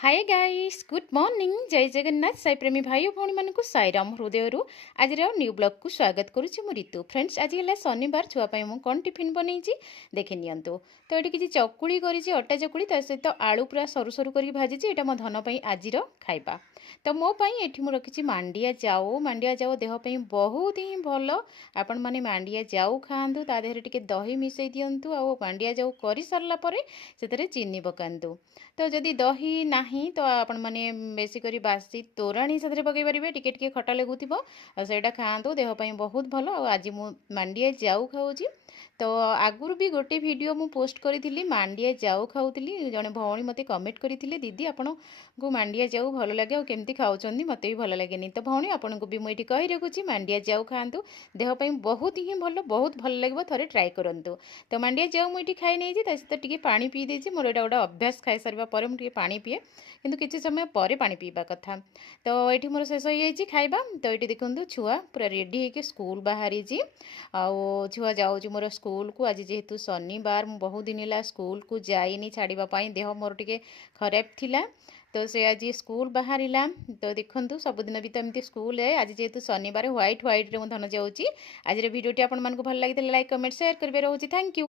Hi guys good morning जय जगन्नाथ साई प्रेमी भाई और भौणी मानक साईराम हृदय आज न्यू ब्लॉग को स्वागत करुच्ची मु ऋतु फ्रेंड्स आज है शनिवार छुआपाई मु कौन टिफिन बनई देखि नियंतु तो ये किसी चकुड़ी करी अटा चकुड़ी ता सहित आलू पूरा सरू सरू कर भाजी यहाँ मो धन आज खाइबा तो मो ये मु रखी मांडिया जाऊ देहपाई बहुत ही भल आपण मैंने मांडिया जाऊ खातु ता देहरे टिके दही मिसई दिंतु आ मांडिया जाऊ कर सारापर से चीनी पकातु तो जदि दही ना तो आपण मैंने बेसिक बासी तोराणी से पकई पारे टिके टिके खटा लगुव सेटा खातु देहपाई बहुत भल आज मु मांडिया जाऊ खाऊँ तो आगुरी भी गोटे वीडियो मु पोस्ट करी मांडिया जाऊ खाऊली जड़े भौणी मत कमेंट करते दीदी आपण को मांडिया जाऊ भल लगे और केमती खाऊँ मत भी भल लगे तो भौणी आपन को भी मुझे कही रखुच्छी मांडिया जाऊ खातु देहपाई बहुत ही बहुत भल लगे थे ट्राए करूँ तो मांडिया जाऊ मुझे खाई नहीं सहित टी पा पी देती मोर यहाँ गोटे अभ्यास खाई सारा पर मुझे पा पीए किंतु किसी समय पर पा पीवा कथा तो ये मोर शेष हो जाए खाଇବା तो ये देखो छुआ पूरा रेडी होके स्कूल बाहरी आउ छुआ जाऊँ मोर स्कूल को आज जेहेतु शनिवार बहुत दिन है स्कूल को जाइनी छाड़ापी देह मोर टे खराब थिला तो से आज स्कूल बाहर तो देखो सबुदिन भी तो एमती स्कूल है आज जेहेतु शनिवार व्हाइट व्हाइट धन जाऊँगी आज वीडियो आप भल लगी लाइक कमेंट शेयर करेंगे रोचे थैंक यू।